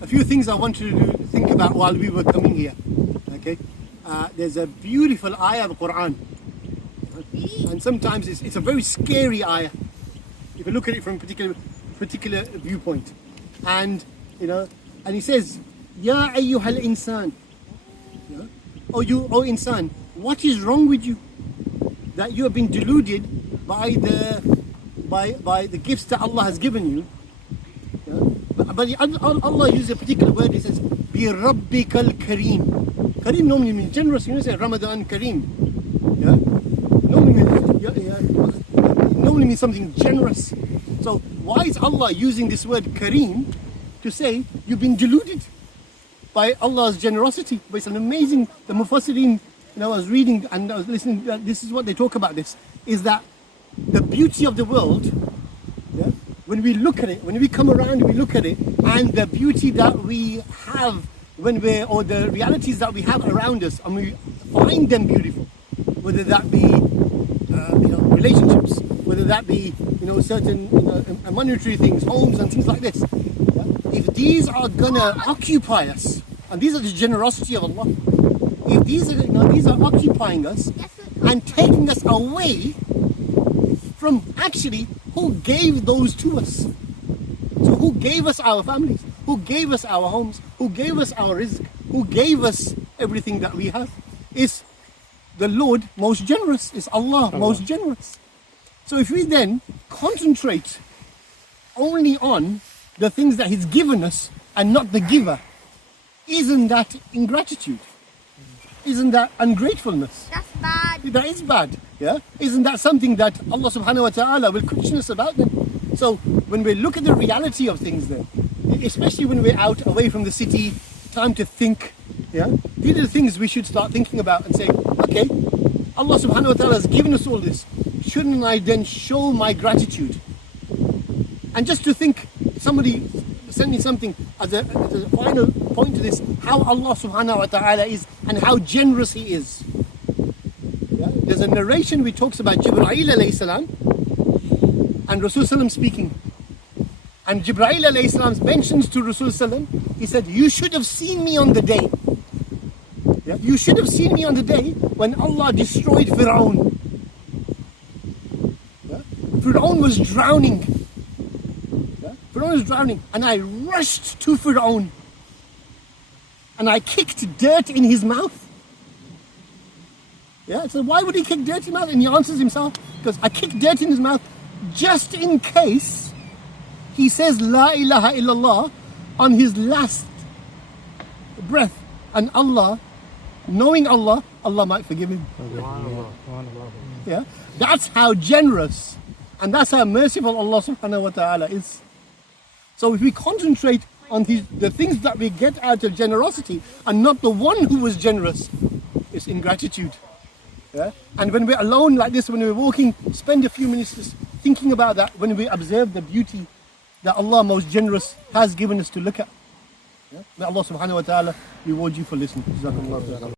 a few things I wanted to think about while we were coming here. Okay, there's a beautiful ayah of the Quran, and sometimes it's a very scary ayah if you look at it from a particular viewpoint. And and he says, "Ya ayyuhal insan," oh insan, what is wrong with you that you have been deluded by the gifts that Allah has given you? But Allah uses a particular word. He says, "Bi rabbikal kareem." Kareem normally means generous. You know, say Ramadan Kareem. Yeah, normally means something generous. So why is Allah using this word Kareem to say you've been deluded by Allah's generosity? But it's an amazing. The Mufassirin, I was reading and I was listening. This is what they talk about. This is that the beauty of the world. Yeah, when we look at it, when we come around, we look at it, and the beauty that we have or the realities that we have around us, and we find them beautiful, whether that be relationships, whether that be certain monetary things, homes and things like this. Yeah? If these are gonna occupy us, and these are the generosity of Allah, if these are occupying us and taking us away from actually who gave those to us. So who gave us our families? Who gave us our homes? Who gave us our rizq? Who gave us everything that we have? Is the Lord most generous? Is Allah most generous? So if we then concentrate only on the things that He's given us and not the giver, isn't that ingratitude? Isn't that ungratefulness? That's bad. That is bad. Yeah? Isn't that something that Allah subhanahu wa ta'ala will question us about then? So when we look at the reality of things then, especially when we're out away from the city, time to think, these are the things we should start thinking about and say, okay, Allah subhanahu wa ta'ala has given us all this. Shouldn't I then show my gratitude? And just to think, somebody sent me something as a final point to this, how Allah subhanahu wa ta'ala is and how generous He is. Yeah? There's a narration which talks about Jibreel alayhi salam and Rasul sallam speaking. And Jibreel alayhi salam mentions to Rasul sallam, he said, you should have seen me on the day. Yeah? You should have seen me on the day when Allah destroyed Fir'aun. Yeah? Fir'aun was drowning. Fir'aun was drowning, and I rushed to Fir'aun and I kicked dirt in his mouth. Yeah, so why would he kick dirt in his mouth? And he answers himself, because I kicked dirt in his mouth just in case he says La ilaha illallah on his last breath, and Allah, knowing Allah might forgive him. Yeah, that's how generous and that's how merciful Allah subhanahu wa ta'ala is. So if we concentrate on the things that we get out of generosity and not the one who was generous, it's ingratitude. Yeah? And when we're alone like this, when we're walking, spend a few minutes just thinking about that, when we observe the beauty that Allah most generous has given us to look at. Yeah? May Allah subhanahu wa ta'ala reward you for listening. Jazakumullah.